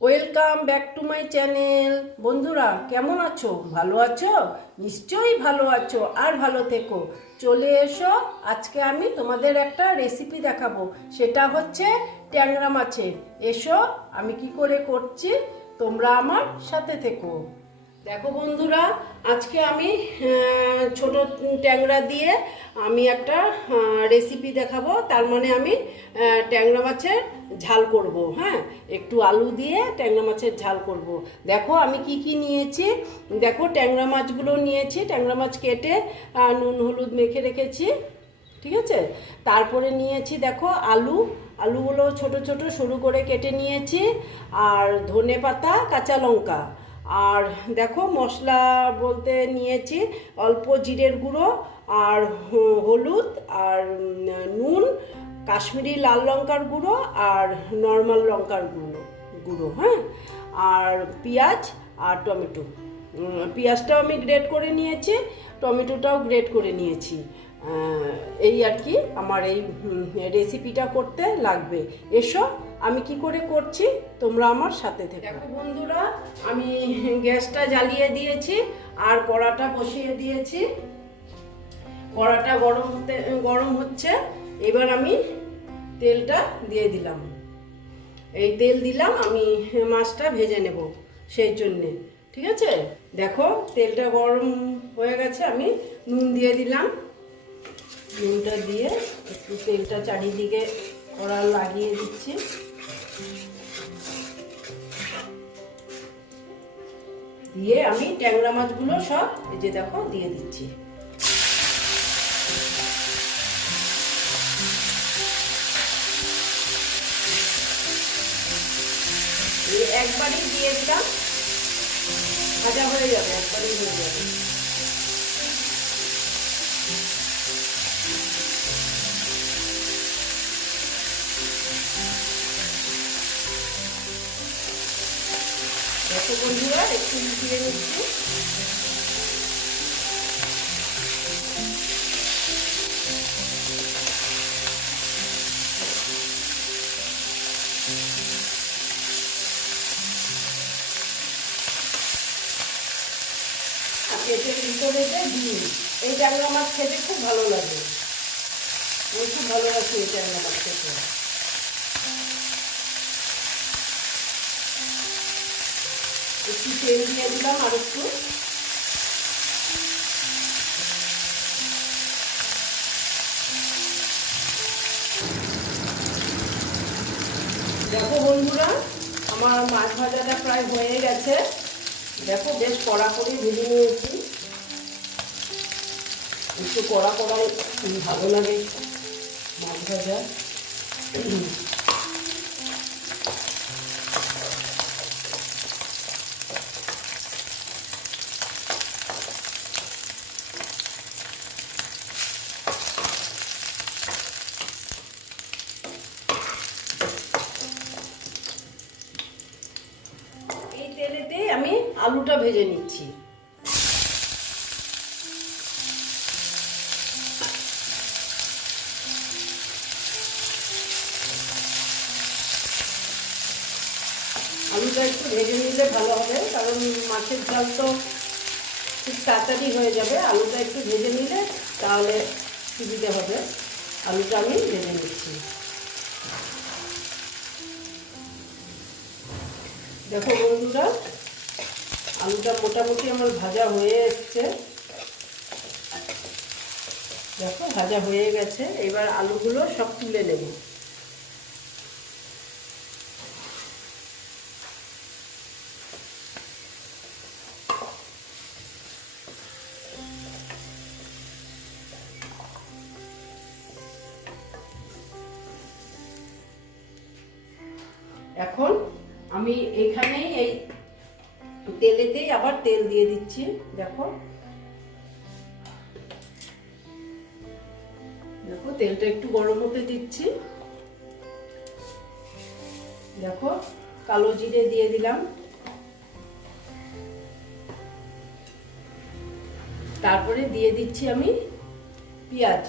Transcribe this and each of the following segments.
Welcome back to my channel. বন্ধুরা, কেমন আছো? ভালো আছো? নিশ্চয়ই ভালো আছো আর ভালো থেকো। চলে এসো, আজকে আমি তোমাদের একটা রেসিপি দেখাবো। সেটা হচ্ছে ট্যাংরা মাছের। এসো, আমি কি করে করছি? তোমরা আমার সাথে থেকো। দেখো বন্ধুরা, আজকে আমি ছোট ট্যাংরা দিয়ে আমি একটা রেসিপি দেখাবো। তার মানে আমি ট্যাংরা মাছের ঝাল করব হ্যাঁ? একটু আলু দিয়ে ট্যাংরা মাছের ঝাল করব। দেখো, আমি কি কি নিয়েছি? দেখো, ট্যাংরা মাছগুলো নিয়েছি। ট্যাংরা মাছ কেটে নুন, হলুদ মেখে রেখেছি, ঠিক আছে? তারপরে নিয়েছি, দেখো, আলু। আলুগুলো ছোট ছোট সরু করে কেটে নিয়েছি। আর ধনে পাতা, কাঁচা লঙ্কা। আর দেখো মশলা বলতে নিয়েছি অল্প জিরের গুঁড়ো আর হলুদ আর নুন, কাশ্মীরি লাল লঙ্কার গুঁড়ো আর নর্মাল লঙ্কার গুঁড়ো গুঁড়ো হ্যাঁ? আর পেঁয়াজ আর টমেটো। পেঁয়াজটাও আমি গ্রেট করে নিয়েছি, টমেটোটাও গ্রেট করে নিয়েছি। এই আর কি, আমার এই রেসিপিটা করতে লাগবে। এসো আমি কি করে করছি? তোমরা আমার সাথে থেকে। দেখো বন্ধুরা, আমি গ্যাসটা জ্বালিয়ে দিয়েছি আর কড়াটা বসিয়ে দিয়েছি। কড়াটা গরম হতে, গরম হচ্ছে। এবার আমি তেলটা দিয়ে দিলাম। এই তেল দিলাম, আমি মাছটা ভেজে নেব সেই জন্যে, ঠিক আছে? দেখো, তেলটা গরম হয়ে গেছে, আমি নুন দিয়ে দিলাম। নুনটা দিয়ে একটু তেলটা চারিদিকে কড়া লাগিয়ে দিচ্ছি। দিয়ে আমি ট্যাংরা মাছগুলো সব এই যে দেখো দিয়ে দিচ্ছি। একবারই দিয়ে দিলাম। ভাজা হয়ে যাবে, একবারই হয়ে যাবে। বন্ধুরা, একটু মিশিয়ে নিচ্ছি। পেটের ভিতরে যে ডিম? এই ট্যাংরা খেতে খুব ভালো লাগে। আমি খুব ভালোবাসি এই ট্যাংরা মাছ খেতে। তেল দিয়ে দিলাম আর একটু। দেখো বন্ধুরা, আমার মাছ ভাজাটা প্রায় হয়ে গেছে। দেখো বেশ কড়া করে ভেজে নিয়েছি। একটু কড়া কড়াই, ভালো লাগে মাছ ভাজা এই তেলেতেই আমি আলুটা ভেজে নিচ্ছি। আলুটা একটু ভেজে নিলে ভালো হবে, কারণ মাছের ঝাল তো খুব তাড়াতাড়ি হয়ে যাবে। আলুটা একটু ভেজে নিলে তাহলে সুবিধে হবে। আলুটা আমি ভেজে নিচ্ছি। দেখো বন্ধুরা আলুটা মোটামুটি আমার ভাজা হয়ে এসছে। দেখো, ভাজা হয়ে গেছে। এবার আলুগুলো সব তুলে নেব। এখন আমি এখানেই এই তেলেতেই আবার তেল দিয়ে দিচ্ছি, দেখো। দেখো, তেলটা একটু গরম হতে দিচ্ছি। দেখো, কালো জিরে দিয়ে দিলাম। তারপরে দিয়ে দিচ্ছি আমি পেঁয়াজ।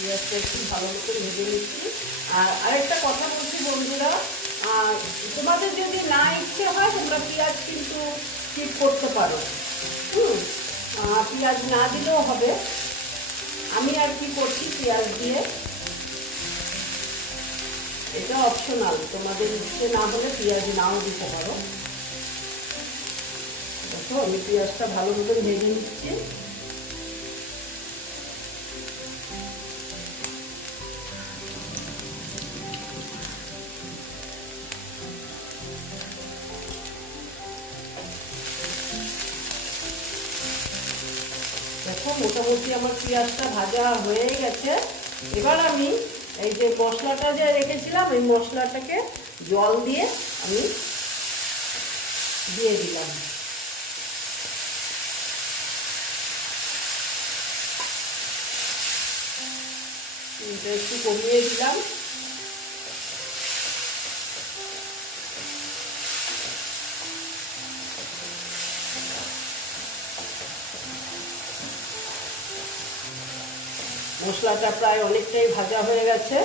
পেঁয়াজটা একটু ভালো মতো ভেজে নিচ্ছি। আর আরেকটা কথা বলছি বন্ধুরা তোমাদের যদি না ইচ্ছে হয়, তোমরা পেঁয়াজ কিন্তু স্কিপ করতে পারো। হুম পেঁয়াজ না দিলেও হবে। আমি আর কি করছি, পেঁয়াজ দিয়ে। এটা অপশনাল তোমাদের ইচ্ছে না হলে পেঁয়াজ নাও দিতে পারো। দেখো, আমি পেঁয়াজটা ভালো মতন ভেজে নিচ্ছি। দেখো, মোটামুটি আমার পেঁয়াজটা ভাজা হয়ে গেছে। এবার আমি এই যে মশলাটা যে রেখেছিলাম, এই মশলাটাকে জল দিয়ে আমি দিয়ে দিলাম। একটু কমিয়ে দিলাম। মশলাটা প্রায় অনেকটাই ভাজা হয়ে গেছে।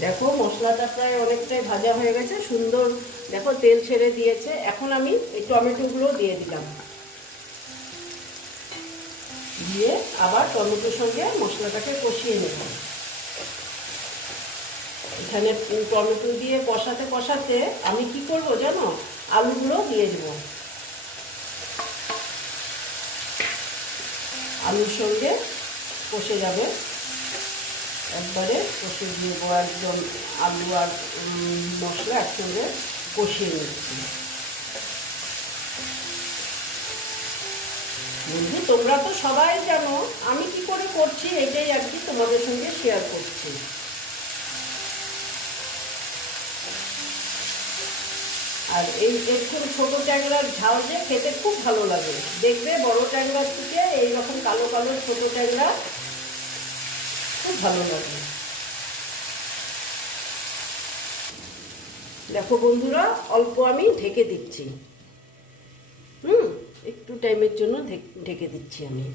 দেখো, মশলাটা প্রায় অনেকটাই ভাজা হয়ে গেছে। সুন্দর, দেখো, তেল ছেড়ে দিয়েছে। এখন আমি এই টমেটোগুলো দিয়ে দিলাম। দিয়ে আবার টমেটোর সঙ্গে মশলাটাকে কষিয়ে নেব। এখানে টমেটো দিয়ে কষাতে কষাতে আমি কি করব জানো? আলুগুলো দিয়ে দেবো। আলুর সঙ্গে কষে যাবে। একবারে কষে দিয়ে একজন আলু আর মশলা একসঙ্গে কষিয়ে নিচ্ছি। বন্ধু, তোমরা তো সবাই জানো আমি কি করে করছি, এটাই আর কি তোমাদের সঙ্গে শেয়ার করছি। আর এই একটু ছোটো ট্যাংরার ঝাল যে খেতে খুব ভালো লাগে। দেখবে বড় ট্যাংরার থেকে এইরকম কালো কালো ছোটো ট্যাংরা খুব ভালো লাগে। দেখো বন্ধুরা, অল্প আমি ঢেকে দিচ্ছি। হুম, একটু টাইমের জন্য ঢেকে দিচ্ছি আমি।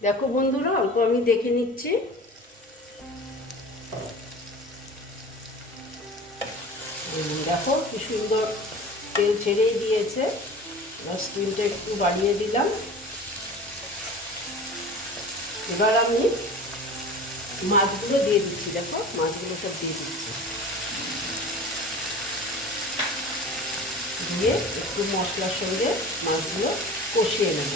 দেখো বন্ধুরা, অল্প আমি দেখে নিচ্ছি। দেখো কি সুন্দর তেল ছেড়েই দিয়েছে। এবার স্টিমটা একটু বাড়িয়ে দিলাম। এবার আমি মাছগুলো দিয়ে দিচ্ছি, দেখো, মাছগুলো সব দিয়ে দিচ্ছি। দিয়ে একটু মশলার সঙ্গে মাছগুলো কষিয়ে নেব।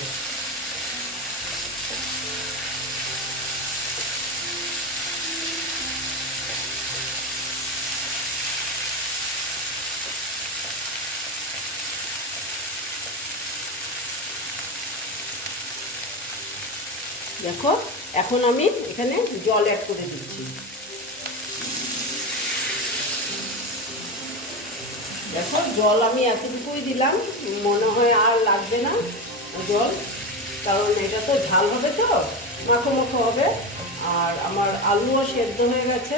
দেখো, এখন আমি এখানে জল অ্যাড করে দিচ্ছি। দেখো, জল আমি এতটুকুই দিলাম, মনে হয় আর লাগবে না জল, কারণ এটা তো ঝাল হবে তো, মাখো মাখো হবে। আর আমার আলুও সেদ্ধ হয়ে গেছে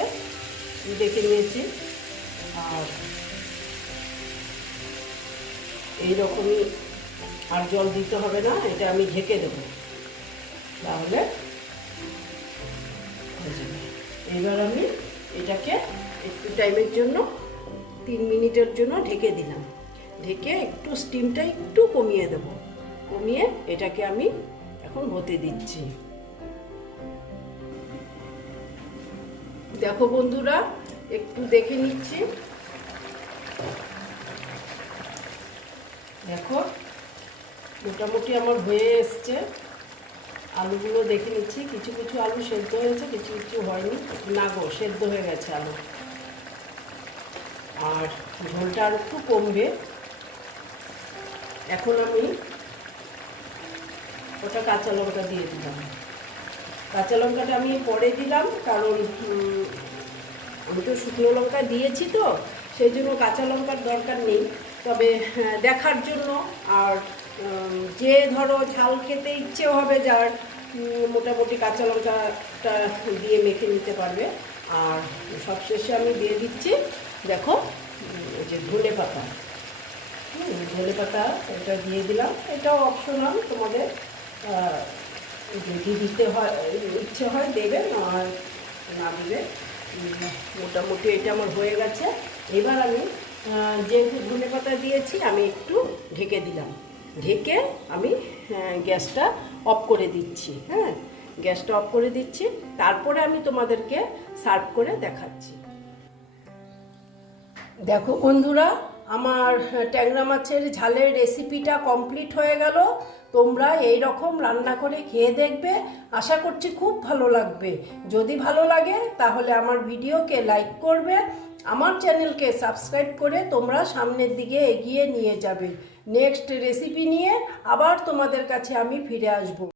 দেখে নিয়েছি। আর এইরকমই, আর জল দিতে হবে না, এটা আমি ঢেকে দেবো। তাহলে এবার আমি এটাকে একটু টাইমের জন্য, তিন মিনিটের জন্য ঢেকে দিলাম। ঢেকে একটু স্টিমটা একটু কমিয়ে দেব। কমিয়ে এটাকে আমি এখন হতে দিচ্ছি। দেখো বন্ধুরা, একটু দেখে নিচ্ছি। দেখো, মোটামুটি আমার হয়ে এসছে। আলুগুলো দেখে নিচ্ছি। কিছু কিছু আলু সেদ্ধ হয়েছে কিছু কিছু হয়নি। না গো সেদ্ধ হয়ে গেছে আলু। আর ঝোলটা আর একটু কমবে। এখন আমি ওটা কাঁচা লঙ্কা দিয়ে দিলাম। কাঁচা লঙ্কাটা আমি পরে দিলাম কারণ আমি তো শুকনো লঙ্কা দিয়েছি তো সেই জন্য কাঁচা লঙ্কার দরকার নেই। তবে হ্যাঁ, দেখার জন্য আর যে ধরো ঝাল খেতে ইচ্ছে হবে যার মোটামুটি কাঁচা লঙ্কাটা দিয়ে মেখে নিতে পারবে। আর সবশেষে আমি দিয়ে দিচ্ছি, দেখো যে ধনে পাতা। ধনে পাতা এটা দিয়ে দিলাম। এটাও অপশনাল তোমাদের যদি দিতে হয়, ইচ্ছে হয় দেবে আর না দিলে মোটামুটি এটা আমার হয়ে গেছে। এবার আমি যেহেতু ধনে পাতা দিয়েছি, আমি একটু ঢেকে দিলাম। ঢেকে আমি গ্যাসটা অফ করে দিচ্ছি হ্যাঁ গ্যাসটা অফ করে দিচ্ছি, তারপরে আমি তোমাদেরকে সার্ভ করে দেখাচ্ছি। দেখো বন্ধুরা, আমার ট্যাংরা মাছের ঝালের রেসিপিটা কমপ্লিট হয়ে গেল। তোমরা এই রকম রান্না করে খেয়ে দেখবে। আশা করছি খুব ভালো লাগবে। যদি ভালো লাগে, তাহলে আমার ভিডিওকে লাইক করবে। আমার চ্যানেলকে সাবস্ক্রাইব করে তোমরা সামনের দিকে এগিয়ে নিয়ে যাবে। নেক্সট রেসিপি নিয়ে আবার তোমাদের কাছে আমি ফিরে আসব।